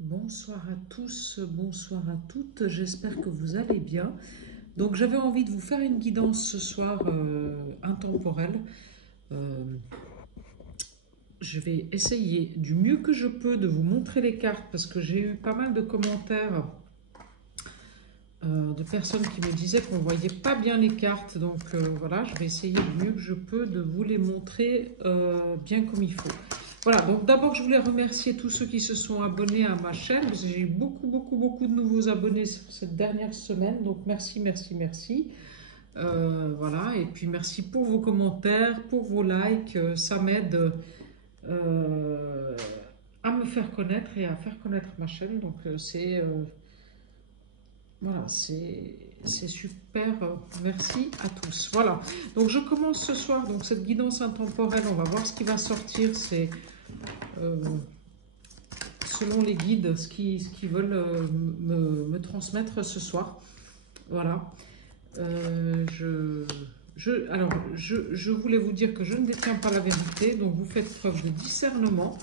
Bonsoir à tous, bonsoir à toutes, j'espère que vous allez bien. Donc j'avais envie de vous faire une guidance ce soir intemporelle. Euh, je vais essayer du mieux que je peux de vous montrer les cartes parce que j'ai eu pas mal de commentaires de personnes qui me disaient qu'on ne voyait pas bien les cartes. Donc voilà, je vais essayer du mieux que je peux de vous les montrer bien comme il faut. Voilà, donc d'abord je voulais remercier tous ceux qui se sont abonnés à ma chaîne, parce que j'ai eu beaucoup de nouveaux abonnés cette dernière semaine, donc merci, merci, merci. Voilà, et puis merci pour vos commentaires, pour vos likes, ça m'aide à me faire connaître et à faire connaître ma chaîne, donc voilà, c'est super, merci à tous. Voilà, donc je commence ce soir, donc cette guidance intemporelle, on va voir ce qui va sortir, c'est selon les guides, ce qu'ils veulent me transmettre ce soir. Voilà. Alors, je voulais vous dire que je ne détiens pas la vérité, donc vous faites preuve de discernement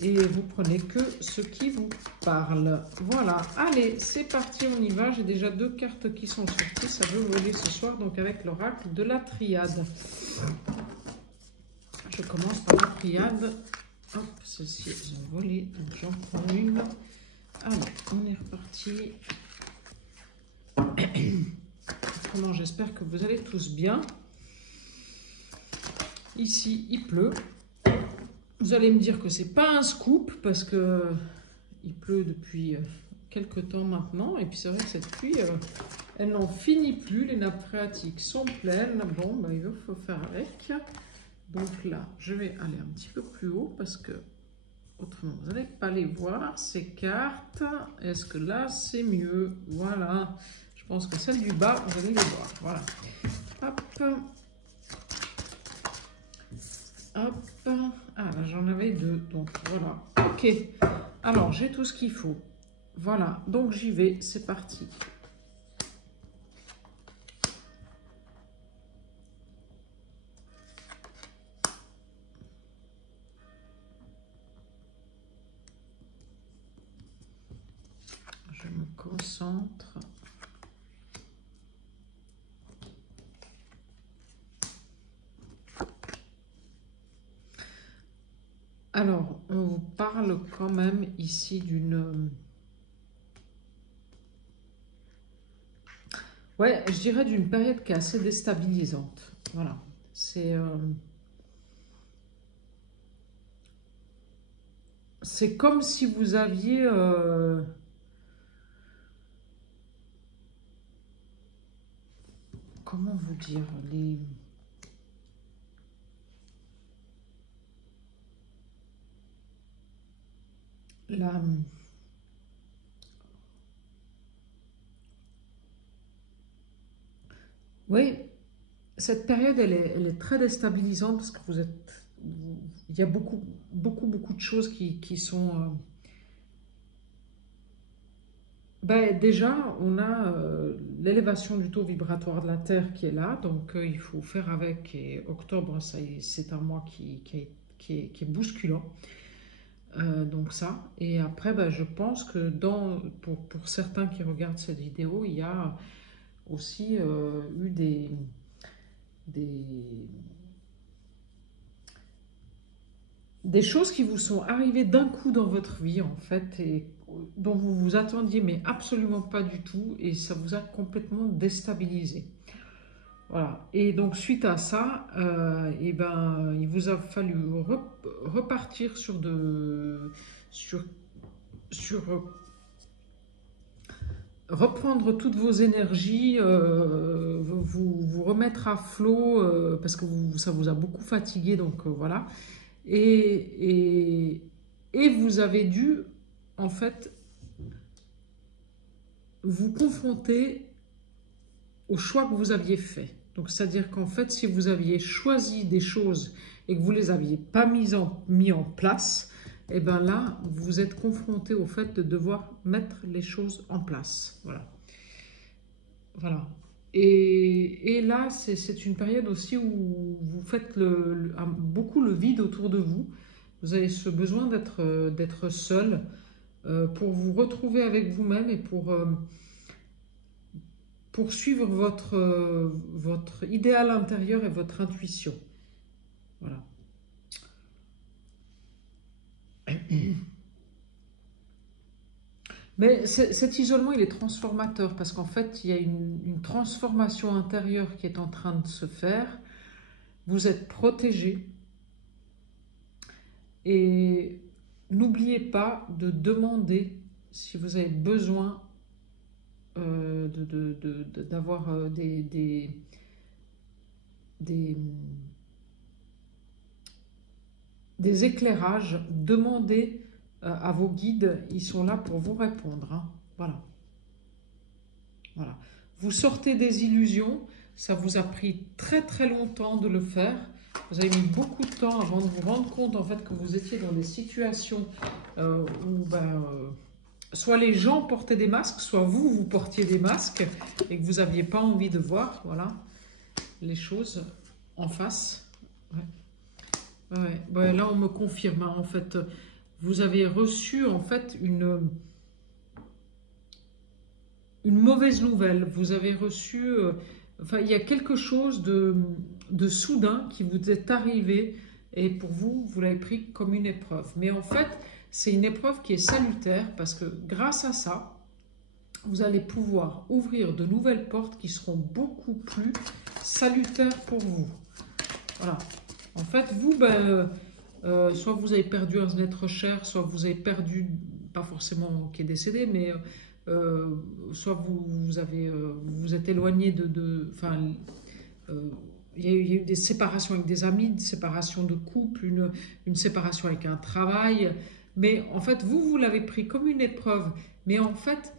et vous prenez que ce qui vous parle. Voilà, allez, c'est parti, on y va. J'ai déjà 2 cartes qui sont sorties, ça veut voler ce soir, donc avec l'oracle de la triade. Je commence par la triade. Hop, ceci elles ont volé, donc j'en prends une. Allez, on est reparti. Autrement, j'espère que vous allez tous bien. Ici, il pleut. Vous allez me dire que c'est pas un scoop parce que il pleut depuis quelques temps maintenant. Et puis c'est vrai que cette pluie, elle n'en finit plus. Les nappes phréatiques sont pleines. Bon, bah, il faut faire avec. Donc là, je vais aller un petit peu plus haut parce que autrement, vous n'allez pas les voir, ces cartes. Est-ce que là, c'est mieux? Voilà. Je pense que celle du bas, vous allez les voir. Voilà. Hop. Hop. Ah, là, j'en avais 2. Donc, voilà. OK. Alors, j'ai tout ce qu'il faut. Voilà. Donc, j'y vais. C'est parti. Je me concentre. Alors, on vous parle quand même ici d'une... Ouais, je dirais d'une période qui est assez déstabilisante. Voilà. C'est comme si vous aviez... comment vous dire la... Oui, cette période, elle est très déstabilisante parce que il y a beaucoup de choses qui sont... ben, déjà, on a l'élévation du taux vibratoire de la Terre qui est là, donc il faut faire avec. Et octobre, c'est un mois qui est bousculant. Donc ça. Et après, ben, je pense que pour certains qui regardent cette vidéo, il y a aussi eu des, des choses qui vous sont arrivées d'un coup dans votre vie, en fait, et dont vous vous attendiez, mais absolument pas du tout, et ça vous a complètement déstabilisé. Voilà. Et donc, suite à ça, eh ben, il vous a fallu repartir sur, sur reprendre toutes vos énergies, vous remettre à flot, parce que ça vous a beaucoup fatigué, donc voilà. Et, et vous avez dû, en fait, vous confronter au choix que vous aviez fait. Donc, c'est-à-dire qu'en fait, si vous aviez choisi des choses et que vous ne les aviez pas mis en place, et bien là, vous êtes confronté au fait de devoir mettre les choses en place. Voilà. Voilà. Et là, c'est une période aussi où vous faites beaucoup le vide autour de vous. Vous avez ce besoin d'être seul, pour vous retrouver avec vous-même et pour suivre votre idéal intérieur et votre intuition. Voilà. Mais cet isolement, il est transformateur parce qu'en fait, il y a une transformation intérieure qui est en train de se faire. Vous êtes protégé. Et n'oubliez pas de demander si vous avez besoin d'avoir des éclairages. Demandez à vos guides, ils sont là pour vous répondre. Hein. Voilà. Voilà. Vous sortez des illusions, ça vous a pris très très longtemps de le faire. Vous avez mis beaucoup de temps avant de vous rendre compte en fait que vous étiez dans des situations où soit les gens portaient des masques, soit vous portiez des masques et que vous n'aviez pas envie de voir, voilà, les choses en face. Ouais. Ouais. Ouais, là, on me confirme, hein, en fait, vous avez reçu en fait une mauvaise nouvelle. Vous avez reçu, enfin, il y a quelque chose de soudain qui vous est arrivé et pour vous, vous l'avez pris comme une épreuve. Mais en fait, c'est une épreuve qui est salutaire parce que grâce à ça, vous allez pouvoir ouvrir de nouvelles portes qui seront beaucoup plus salutaires pour vous. Voilà. En fait, vous, soit vous avez perdu un être cher, soit vous avez perdu, pas forcément qui est décédé, mais soit vous êtes éloigné il y a eu des séparations avec des amis, une séparation de couple, une séparation avec un travail. Mais en fait, vous l'avez pris comme une épreuve. Mais en fait,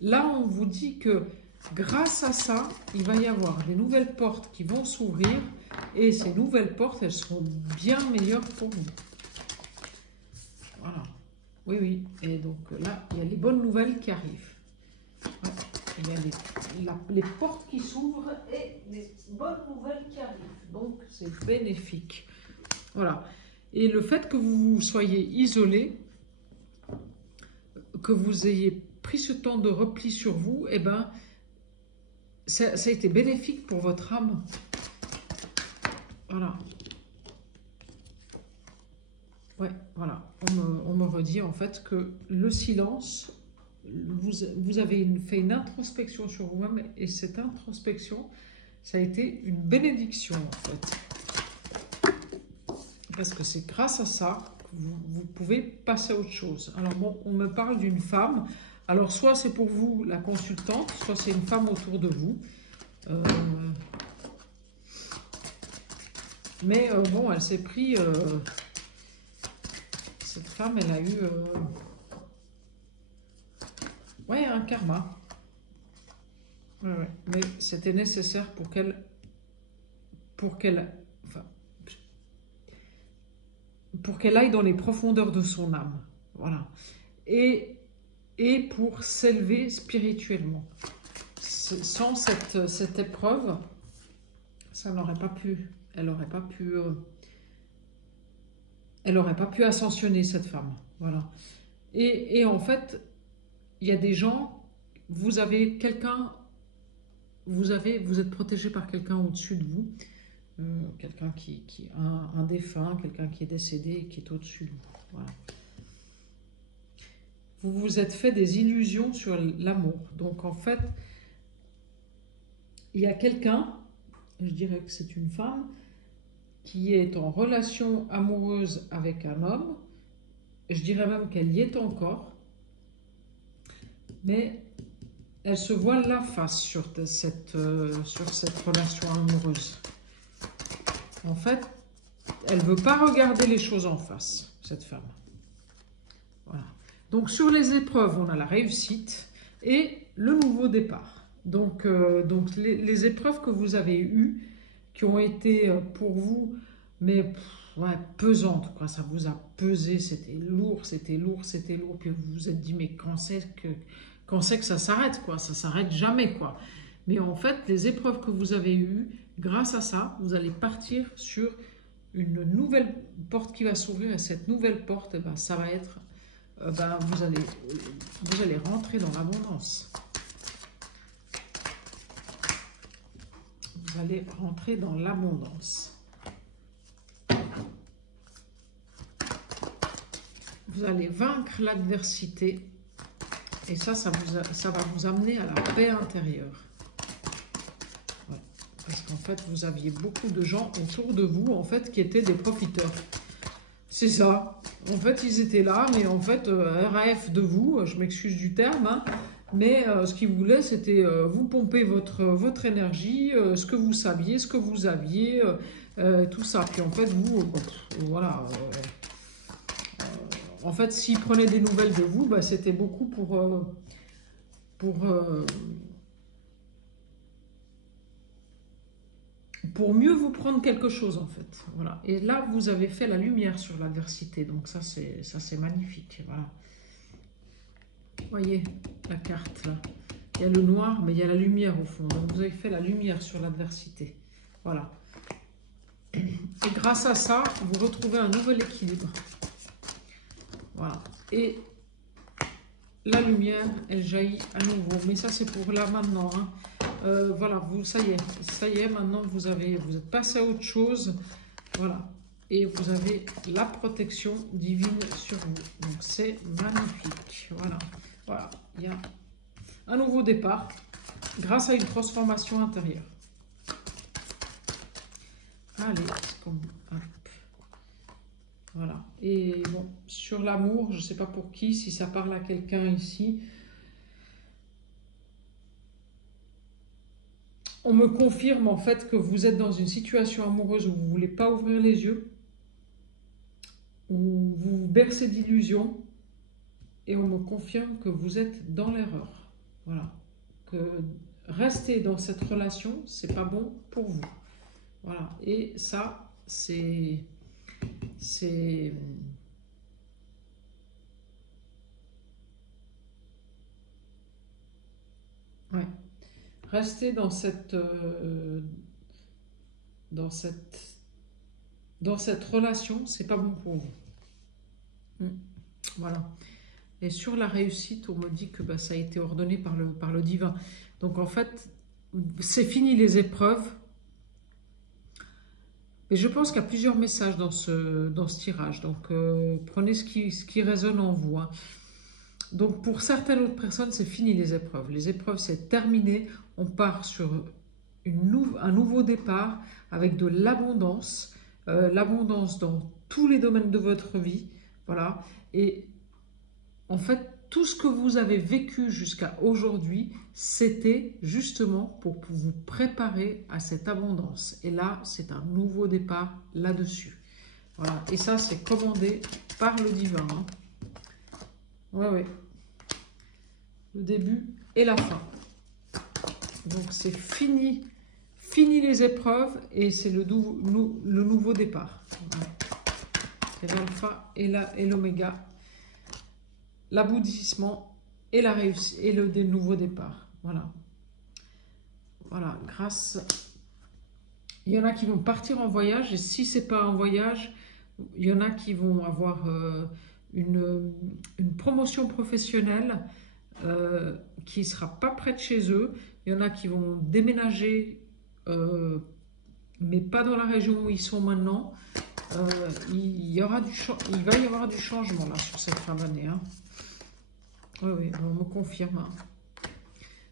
là, on vous dit que grâce à ça, il va y avoir des nouvelles portes qui vont s'ouvrir. Et ces nouvelles portes, elles seront bien meilleures pour vous. Voilà. Oui, oui. Et donc là, il y a les bonnes nouvelles qui arrivent. Ouais. Il y a les portes qui s'ouvrent et les bonnes nouvelles qui arrivent. Donc, c'est bénéfique. Voilà. Et le fait que vous soyez isolé, que vous ayez pris ce temps de repli sur vous, eh ben, ça a été bénéfique pour votre âme. Voilà. Ouais, voilà. On me redit en fait que le silence, vous avez fait une introspection sur vous-même et cette introspection, ça a été une bénédiction en fait. Parce que c'est grâce à ça que vous pouvez passer à autre chose. Alors bon, on me parle d'une femme. Alors soit c'est pour vous la consultante, soit c'est une femme autour de vous. Mais bon, elle s'est pris... cette femme, elle a eu... ouais, un karma. Ouais, ouais. Mais c'était nécessaire pour qu'elle... Enfin, pour qu'elle aille dans les profondeurs de son âme. Voilà. Et pour s'élever spirituellement. Sans cette épreuve, ça n'aurait pas pu... Elle n'aurait pas pu ascensionner, cette femme. Voilà. Et en fait, il y a des gens, vous avez quelqu'un, vous êtes protégé par quelqu'un au-dessus de vous, quelqu'un un défunt, quelqu'un qui est décédé et qui est au-dessus de vous. Voilà. Vous vous êtes fait des illusions sur l'amour. Donc en fait, il y a quelqu'un, je dirais que c'est une femme, qui est en relation amoureuse avec un homme, je dirais même qu'elle y est encore, mais elle se voile la face sur cette relation amoureuse. En fait, elle ne veut pas regarder les choses en face, cette femme. Voilà. Donc sur les épreuves, on a la réussite et le nouveau départ. Donc les épreuves que vous avez eues, qui ont été pour vous, mais ouais, pesantes, quoi. Ça vous a pesé, c'était lourd, puis vous vous êtes dit, mais quand c'est que ça s'arrête, quoi, ça s'arrête jamais, quoi. Mais en fait, les épreuves que vous avez eues, grâce à ça, vous allez partir sur une nouvelle porte qui va s'ouvrir, et cette nouvelle porte, eh ben, ça va être ben, vous allez rentrer dans l'abondance. Vous allez rentrer dans l'abondance. Vous allez vaincre l'adversité. Et ça va vous amener à la paix intérieure. Ouais. Parce qu'en fait, vous aviez beaucoup de gens autour de vous, en fait, qui étaient des profiteurs. C'est ça. En fait, ils étaient là, mais en fait, RAF de vous, je m'excuse du terme, hein, mais ce qu'ils voulaient, c'était vous pomper votre énergie, ce que vous saviez, ce que vous aviez, tout ça. Puis en fait, vous, voilà. En fait, s'ils prenaient des nouvelles de vous, bah, c'était beaucoup pour mieux vous prendre quelque chose, en fait. Voilà. Et là, vous avez fait la lumière sur l'adversité. Donc ça, c'est magnifique. Voilà. Vous voyez la carte, là. Il y a le noir, mais il y a la lumière au fond. Donc vous avez fait la lumière sur l'adversité. Voilà. Et grâce à ça, vous retrouvez un nouvel équilibre. Voilà. Et la lumière, elle jaillit à nouveau. Mais ça, c'est pour là maintenant. Hein. Voilà, ça y est, maintenant vous êtes passé à autre chose. Voilà. Et vous avez la protection divine sur vous. Donc c'est magnifique. Voilà. Voilà. Il y a un nouveau départ grâce à une transformation intérieure. Allez, hop. Voilà. Et bon, sur l'amour, je ne sais pas pour qui, si ça parle à quelqu'un ici. On me confirme en fait que vous êtes dans une situation amoureuse où vous ne voulez pas ouvrir les yeux, où vous vous bercez d'illusions, et on me confirme que vous êtes dans l'erreur. Voilà. Que rester dans cette relation, c'est pas bon pour vous. Voilà. Et ça, c'est... Ouais. Rester dans cette relation, c'est pas bon pour vous. Voilà. Et sur la réussite, on me dit que bah, ça a été ordonné par le divin. Donc en fait, c'est fini les épreuves. Et je pense qu'il y a plusieurs messages dans ce tirage. Donc prenez ce qui résonne en vous. Hein. Donc pour certaines autres personnes, c'est fini les épreuves. Les épreuves, c'est terminé. On part sur un nouveau départ avec de l'abondance. L'abondance dans tous les domaines de votre vie. Voilà. Et en fait, tout ce que vous avez vécu jusqu'à aujourd'hui, c'était justement pour vous préparer à cette abondance. Et là, c'est un nouveau départ là-dessus. Voilà. Et ça, c'est commandé par le divin. Hein. Ouais. Le début et la fin. Donc, c'est fini. Fini les épreuves et c'est le nouveau départ. Voilà. C'est l'alpha et l'oméga. L'aboutissement et la réussite et le nouveau départ. Voilà. Voilà, grâce... Il y en a qui vont partir en voyage et si ce n'est pas un voyage, il y en a qui vont avoir une promotion professionnelle qui ne sera pas près de chez eux. Il y en a qui vont déménager, mais pas dans la région où ils sont maintenant. Il va y avoir du changement là sur cette fin d'année. Hein. Oui, on me confirme. Hein.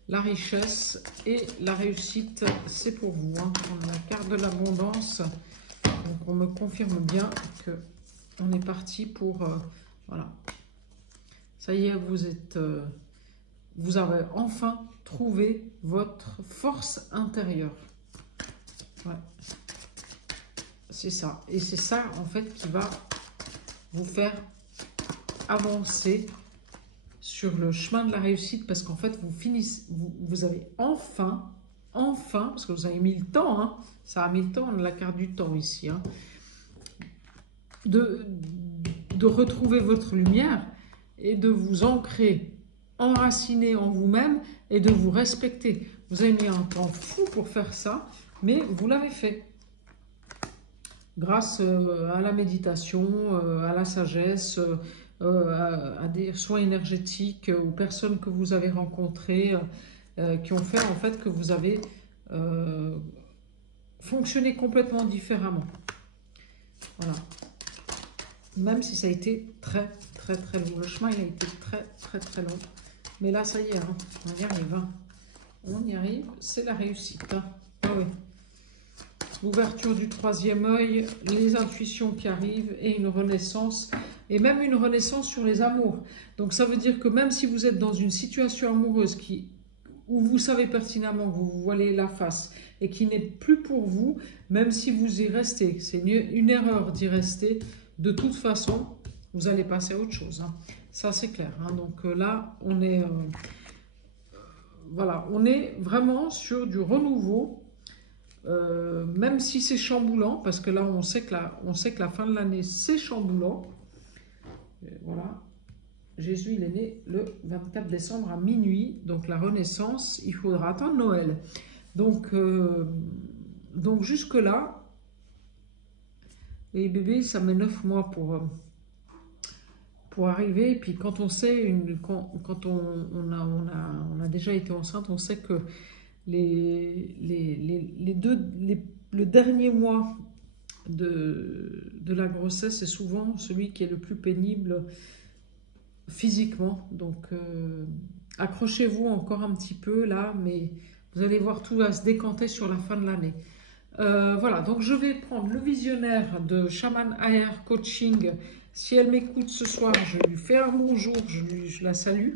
La richesse et la réussite, c'est pour vous. Hein. On a la carte de l'abondance. Donc, on me confirme bien qu'on est parti pour... voilà. Ça y est, vous avez enfin trouvé votre force intérieure. Ouais. C'est ça. Et c'est ça, en fait, qui va vous faire avancer sur le chemin de la réussite, parce qu'en fait, vous avez enfin, parce que vous avez mis le temps, hein, ça a mis le temps, on a la carte du temps ici, hein, de retrouver votre lumière et de vous ancrer, enraciner en vous-même et de vous respecter. Vous avez mis un temps fou pour faire ça, mais vous l'avez fait. Grâce à la méditation, à la sagesse, à des soins énergétiques ou personnes que vous avez rencontrées qui ont fait en fait que vous avez fonctionné complètement différemment. Voilà. Même si ça a été très long. Le chemin, il a été très long. Mais là, ça y est, hein, on y arrive. Hein. On y arrive, c'est la réussite. Hein. Ah oui. L'ouverture du troisième œil, les intuitions qui arrivent et une renaissance. Et même une renaissance sur les amours. Donc ça veut dire que même si vous êtes dans une situation amoureuse où vous savez pertinemment que vous vous voilez la face et qui n'est plus pour vous, même si vous y restez, c'est une erreur d'y rester, de toute façon, vous allez passer à autre chose. Hein. Ça, c'est clair. Hein. Donc là, on est, voilà, on est vraiment sur du renouveau, même si c'est chamboulant, parce que là, on sait que la fin de l'année, c'est chamboulant. Voilà. Jésus, il est né le 24 décembre à minuit, donc la Renaissance, il faudra attendre Noël. Donc jusque-là, les bébés, ça met 9 mois pour arriver. Et puis quand on sait, quand on a déjà été enceinte, on sait que le dernier mois de la grossesse est souvent celui qui est le plus pénible physiquement. Donc accrochez-vous encore un petit peu là, mais vous allez voir, tout va se décanter sur la fin de l'année. Voilà, donc je vais prendre le visionnaire de Shaman AR Coaching. Si elle m'écoute ce soir, je lui fais un bonjour, je la salue.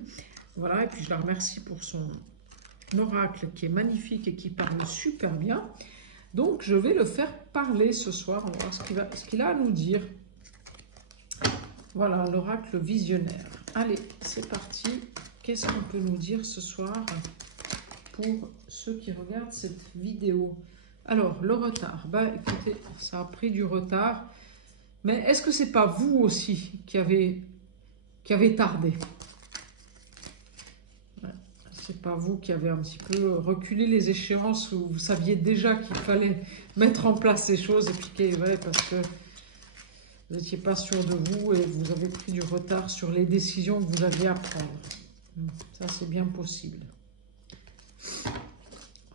Voilà, et puis je la remercie pour son oracle qui est magnifique et qui parle super bien. Donc je vais le faire parler ce soir, on va voir ce qu'il a à nous dire. Voilà, l'oracle visionnaire. Allez, c'est parti. Qu'est-ce qu'on peut nous dire ce soir pour ceux qui regardent cette vidéo? Alors, le retard. Bah, écoutez, ça a pris du retard. Mais est-ce que c'est pas vous aussi qui avez tardé? C'est pas vous qui avez un petit peu reculé les échéances où vous saviez déjà qu'il fallait mettre en place ces choses et puis ouais, parce que vous n'étiez pas sûr de vous et vous avez pris du retard sur les décisions que vous aviez à prendre. Ça, c'est bien possible.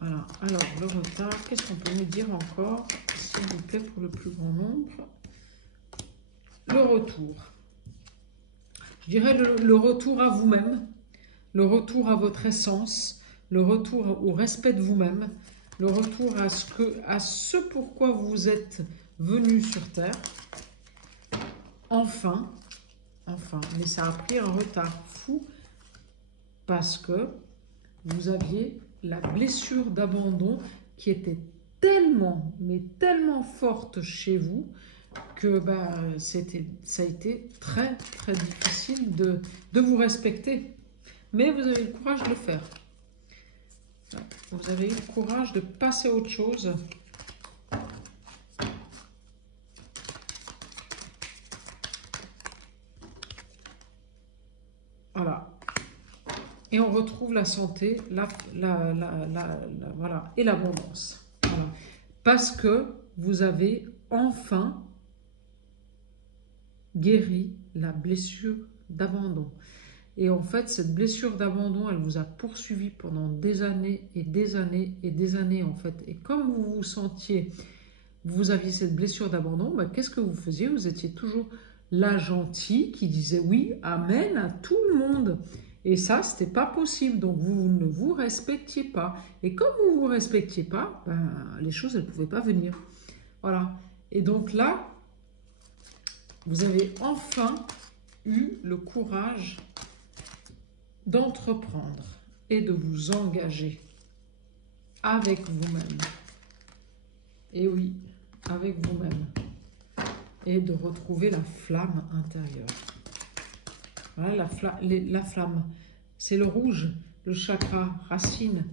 Voilà. Alors, le retard, qu'est-ce qu'on peut nous dire encore, s'il vous plaît, pour le plus grand nombre? Le retour. Je dirais le retour à vous-même, le retour à votre essence, le retour au respect de vous-même, le retour à ce pourquoi vous êtes venu sur Terre. Enfin, mais ça a pris un retard fou parce que vous aviez la blessure d'abandon qui était tellement, mais tellement forte chez vous que ça a été très difficile de vous respecter. Mais vous avez eu le courage de le faire. Vous avez eu le courage de passer à autre chose. Voilà. Et on retrouve la santé, voilà, et l'abondance. Voilà. Parce que vous avez enfin guéri la blessure d'abandon. Et en fait, cette blessure d'abandon, elle vous a poursuivi pendant des années et des années et des années, en fait. Et comme vous vous sentiez, vous aviez cette blessure d'abandon, qu'est-ce que vous faisiez? Vous étiez toujours la gentille qui disait oui, amen à tout le monde. Et ça, c'était pas possible. Donc, vous ne vous respectiez pas. Et comme vous ne vous respectiez pas, les choses, elles ne pouvaient pas venir. Voilà. Et donc là, vous avez enfin eu le courage d'entreprendre et de vous engager avec vous-même. Et oui, avec vous-même. Et de retrouver la flamme intérieure. Voilà, la flamme, c'est le rouge, le chakra racine.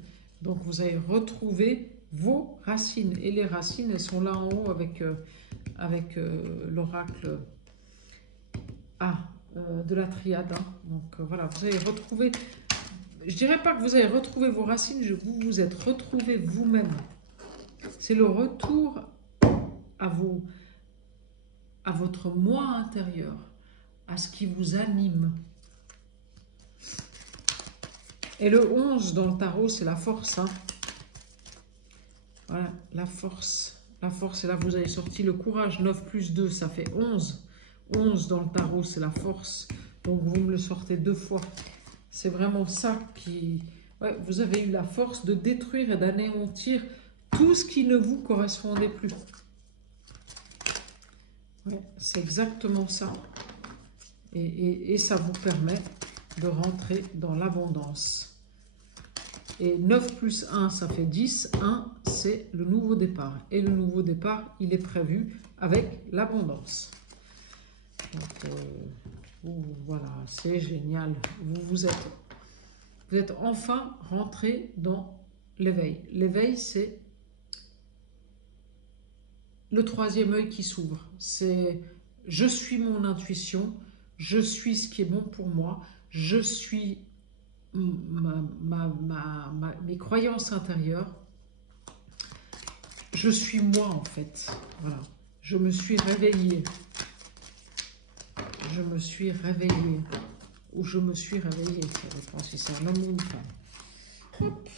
Donc, vous avez retrouvé vos racines. Et les racines, elles sont là en haut avec l'oracle de la triade. Hein. Donc, voilà, vous avez retrouvé... Je dirais pas que vous avez retrouvé vos racines, vous vous êtes retrouvé vous-même. C'est le retour à votre moi intérieur, à ce qui vous anime. Et le 11 dans le tarot, c'est la force. Hein. Voilà, la force. La force, et là, vous avez sorti le courage. 9 plus 2, ça fait 11. 11 dans le tarot, c'est la force. Donc, vous me le sortez 2 fois. C'est vraiment ça qui... Ouais, vous avez eu la force de détruire et d'anéantir tout ce qui ne vous correspondait plus. Ouais, c'est exactement ça. Et ça vous permet de rentrer dans l'abondance. Et 9 plus 1, ça fait 10. 1, c'est le nouveau départ. Et le nouveau départ, il est prévu avec l'abondance. Donc, voilà, c'est génial. Vous êtes enfin rentré dans l'éveil. L'éveil, c'est le troisième œil qui s'ouvre. C'est je suis mon intuition, je suis ce qui est bon pour moi, je suis mes croyances intérieures, je suis moi en fait. Voilà, je me suis réveillée. Je me suis réveillée. Ou je me suis réveillée, ça dépend si c'est un homme ou une femme. Hop,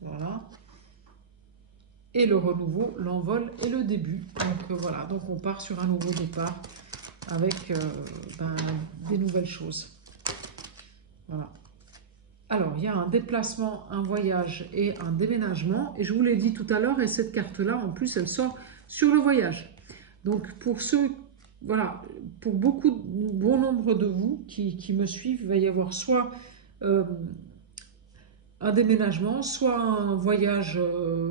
voilà. Et le renouveau, l'envol et le début. Donc voilà, donc on part sur un nouveau départ avec des nouvelles choses. Voilà. Alors, il y a un déplacement, un voyage et un déménagement. Et je vous l'ai dit tout à l'heure, et cette carte-là, en plus, elle sort sur le voyage. Donc, pour ceux, voilà, pour bon nombre de vous qui me suivent, il va y avoir soit un déménagement, soit un voyage,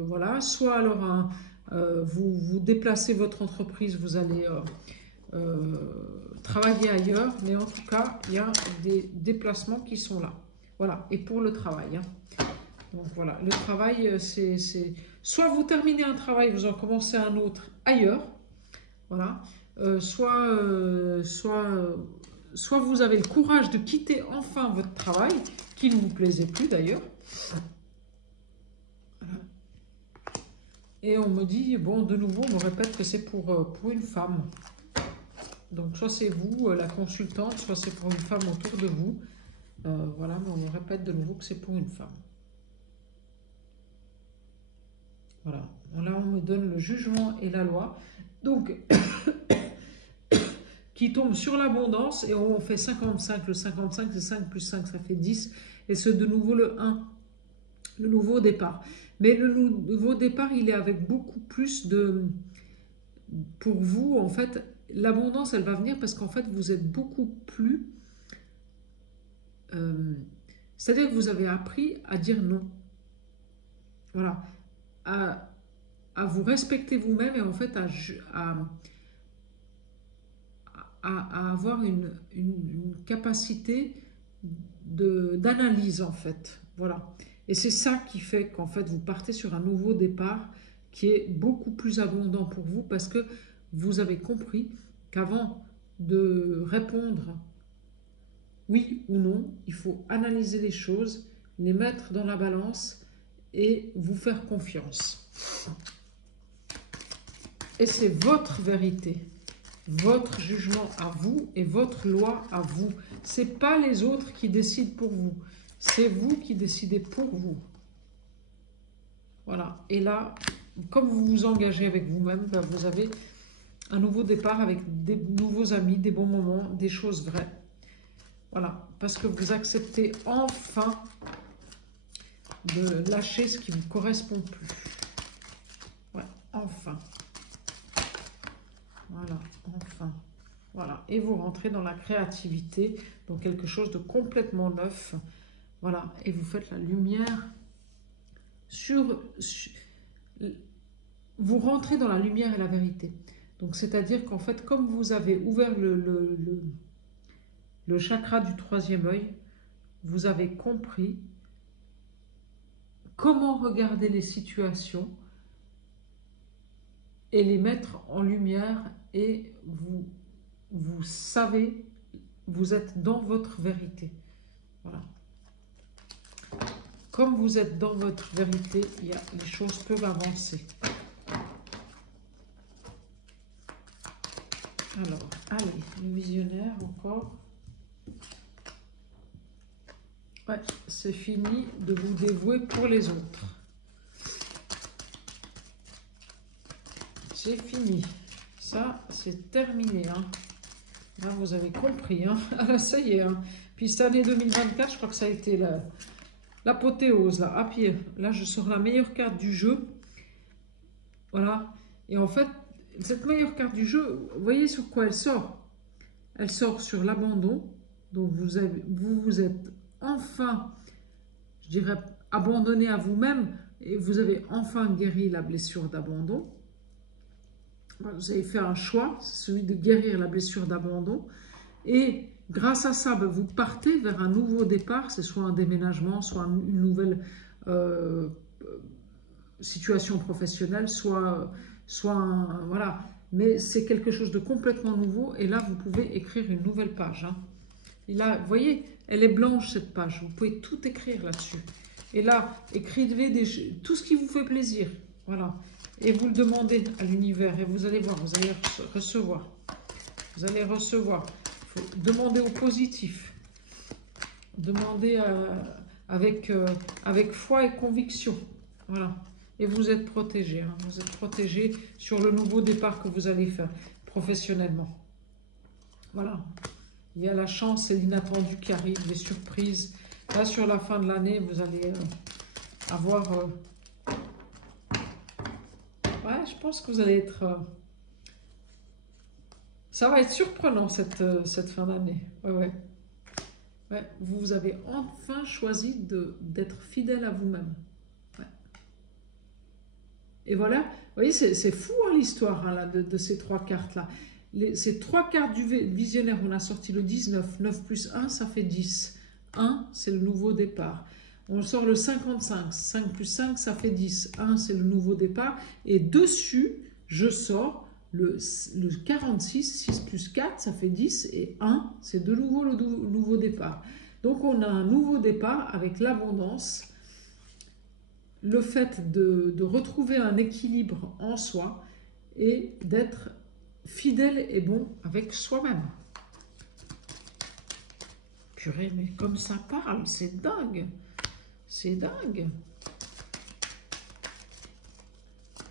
voilà, soit alors vous déplacez votre entreprise, vous allez travailler ailleurs, mais en tout cas, il y a des déplacements qui sont là. Voilà, et pour le travail. Hein. Donc voilà, le travail, c'est soit vous terminez un travail, vous en commencez un autre ailleurs, voilà, soit vous avez le courage de quitter enfin votre travail, qui ne vous plaisait plus d'ailleurs. Voilà. Et on me dit, bon, de nouveau, on me répète que c'est pour une femme. Donc soit c'est vous, la consultante, soit c'est pour une femme autour de vous. Voilà, mais on me répète de nouveau que c'est pour une femme. Voilà, là on me donne le jugement et la loi. Donc, qui tombe sur l'abondance et on fait 55. Le 55, c'est 5 plus 5, ça fait 10. Et c'est de nouveau le 1, le nouveau départ. Mais le nouveau départ, il est avec beaucoup plus de... Pour vous, en fait, l'abondance, elle va venir parce qu'en fait, vous êtes beaucoup plus... c'est-à-dire que vous avez appris à dire non. Voilà. À vous respecter vous-même et en fait à avoir une capacité d'analyse en fait. Voilà. Et c'est ça qui fait qu'en fait vous partez sur un nouveau départ qui est beaucoup plus abondant pour vous parce que vous avez compris qu'avant de répondre oui ou non, il faut analyser les choses, les mettre dans la balance et vous faire confiance. Et c'est votre vérité, votre jugement à vous et votre loi à vous. Ce n'est pas les autres qui décident pour vous, c'est vous qui décidez pour vous. Voilà, et là, comme vous vous engagez avec vous-même, ben vous avez un nouveau départ avec des nouveaux amis, des bons moments, des choses vraies. Voilà, parce que vous acceptez enfin de lâcher ce qui ne vous correspond plus. Ouais, enfin. Voilà, enfin. Voilà, et vous rentrez dans la créativité, dans quelque chose de complètement neuf. Voilà, et vous faites la lumière vous rentrez dans la lumière et la vérité. Donc, c'est-à-dire qu'en fait, comme vous avez ouvert le chakra du troisième œil, vous avez compris comment regarder les situations et les mettre en lumière et vous savez, vous êtes dans votre vérité. Voilà. Comme vous êtes dans votre vérité, les choses peuvent avancer. Alors, allez, le visionnaire encore. Ouais, c'est fini de vous dévouer pour les autres. C'est fini. Ça, c'est terminé. Hein. Là, vous avez compris. Hein. Ça y est. Hein. Puis cette année 2024, je crois que ça a été l'apothéose. Là. Ah, puis là, je sors la meilleure carte du jeu. Voilà. Et en fait, cette meilleure carte du jeu, vous voyez sur quoi elle sort? Elle sort sur l'abandon. Donc, vous êtes enfin, je dirais, abandonné à vous-même et vous avez enfin guéri la blessure d'abandon. Vous avez fait un choix, c'est celui de guérir la blessure d'abandon. Et grâce à ça, vous partez vers un nouveau départ. C'est soit un déménagement, soit une nouvelle situation professionnelle, soit voilà. Mais c'est quelque chose de complètement nouveau. Et là, vous pouvez écrire une nouvelle page. Hein. Et là, vous voyez, elle est blanche cette page. Vous pouvez tout écrire là-dessus. Et là, écrivez tout ce qui vous fait plaisir. Voilà. Et vous le demandez à l'univers. Et vous allez voir, vous allez recevoir. Vous allez recevoir. Il faut demander au positif. Demandez avec foi et conviction. Voilà. Et vous êtes protégé. Hein. Vous êtes protégé sur le nouveau départ que vous allez faire professionnellement. Voilà. Il y a la chance et l'inattendu qui arrivent, les surprises. Là, sur la fin de l'année, vous allez avoir... ouais, je pense que vous allez être... ça va être surprenant, cette fin d'année. Ouais. Ouais, vous avez enfin choisi d'être fidèle à vous-même. Ouais. Et voilà, vous voyez, c'est fou hein, l'histoire hein, de ces trois cartes-là. Ces trois cartes du visionnaire, on a sorti le 19. 9 plus 1, ça fait 10. 1, c'est le nouveau départ. On sort le 55. 5 plus 5, ça fait 10. 1, c'est le nouveau départ. Et dessus, je sors le 46. 6 plus 4, ça fait 10. Et 1, c'est de nouveau le nouveau départ. Donc, on a un nouveau départ avec l'abondance. Le fait de retrouver un équilibre en soi et d'être fidèle et bon avec soi-même. Purée, mais comme ça parle, c'est dingue. C'est dingue.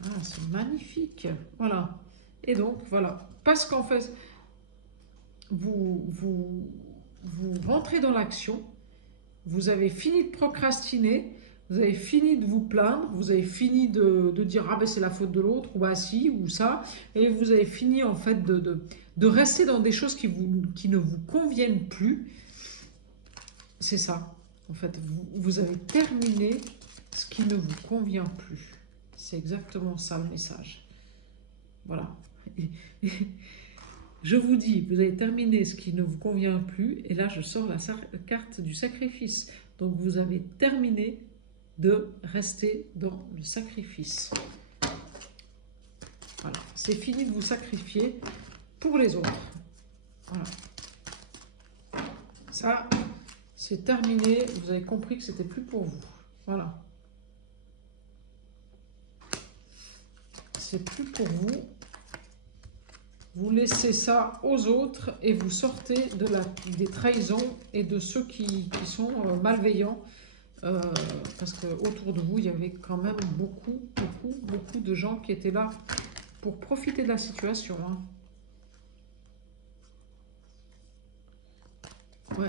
Ah, c'est magnifique. Voilà. Et donc, voilà. Parce qu'en fait, vous rentrez dans l'action, vous avez fini de procrastiner, vous avez fini de vous plaindre, vous avez fini de dire « Ah ben c'est la faute de l'autre » ou « Bah si » ou ça. Et vous avez fini en fait de rester dans des choses qui ne vous conviennent plus. C'est ça. En fait, vous avez terminé ce qui ne vous convient plus. C'est exactement ça le message. Voilà. Je vous dis, vous avez terminé ce qui ne vous convient plus. Et là, je sors la carte du sacrifice. Donc, vous avez terminé de rester dans le sacrifice. Voilà. C'est fini de vous sacrifier pour les autres. Voilà. Ça, c'est terminé. Vous avez compris que c'était plus pour vous. Voilà. C'est plus pour vous. Vous laissez ça aux autres et vous sortez des trahisons et de ceux qui sont malveillants. Parce qu'autour de vous, il y avait quand même beaucoup de gens qui étaient là pour profiter de la situation. Hein. Ouais.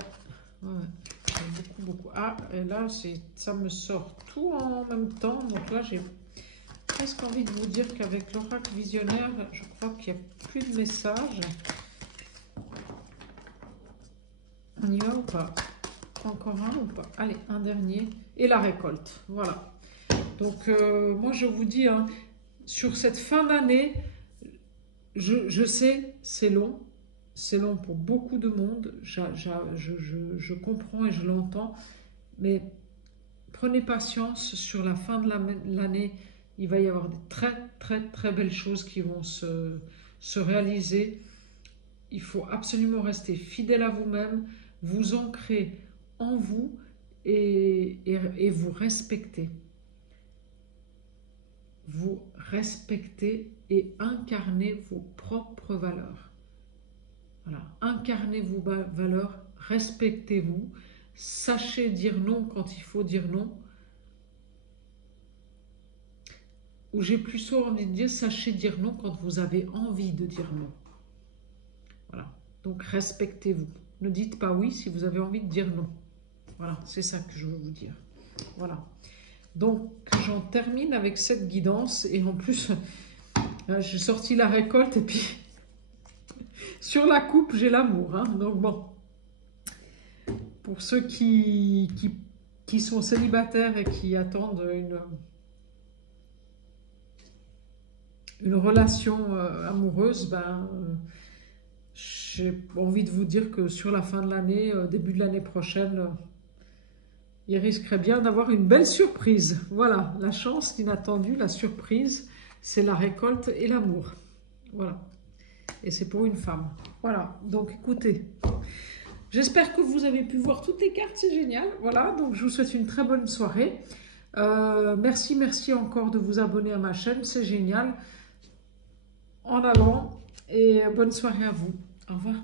Beaucoup. Ah, et là, ça me sort tout en même temps. Donc là, j'ai presque envie de vous dire qu'avec l'oracle visionnaire, je crois qu'il n'y a plus de messages. On y va ou pas? Encore un ou pas? Allez, un dernier. Et la récolte. Voilà. Donc, moi, je vous dis, hein, sur cette fin d'année, je sais, c'est long. C'est long pour beaucoup de monde. Je comprends et je l'entends. Mais prenez patience. Sur la fin de l'année, il va y avoir de très belles choses qui vont se réaliser. Il faut absolument rester fidèle à vous-même, vous ancrer en vous et vous respecter. Vous respectez et incarnez vos propres valeurs. Voilà, incarnez vos valeurs, respectez-vous, Sachez dire non quand il faut dire non. Ou j'ai plutôt envie de dire, sachez dire non quand vous avez envie de dire non. Voilà. Donc respectez-vous. Ne dites pas oui si vous avez envie de dire non. Voilà, c'est ça que je veux vous dire. Voilà. Donc j'en termine avec cette guidance. Et en plus, j'ai sorti la récolte et puis sur la coupe, j'ai l'amour. Hein. Donc bon, pour ceux qui sont célibataires et qui attendent une relation amoureuse, ben, j'ai envie de vous dire que sur la fin de l'année, début de l'année prochaine, il risquerait bien d'avoir une belle surprise. Voilà, la chance inattendue, la surprise, c'est la récolte et l'amour. Voilà. Et c'est pour une femme. Voilà, donc écoutez, j'espère que vous avez pu voir toutes les cartes, c'est génial. Voilà, donc je vous souhaite une très bonne soirée. Merci encore de vous abonner à ma chaîne, c'est génial. En avant et bonne soirée à vous. Au revoir.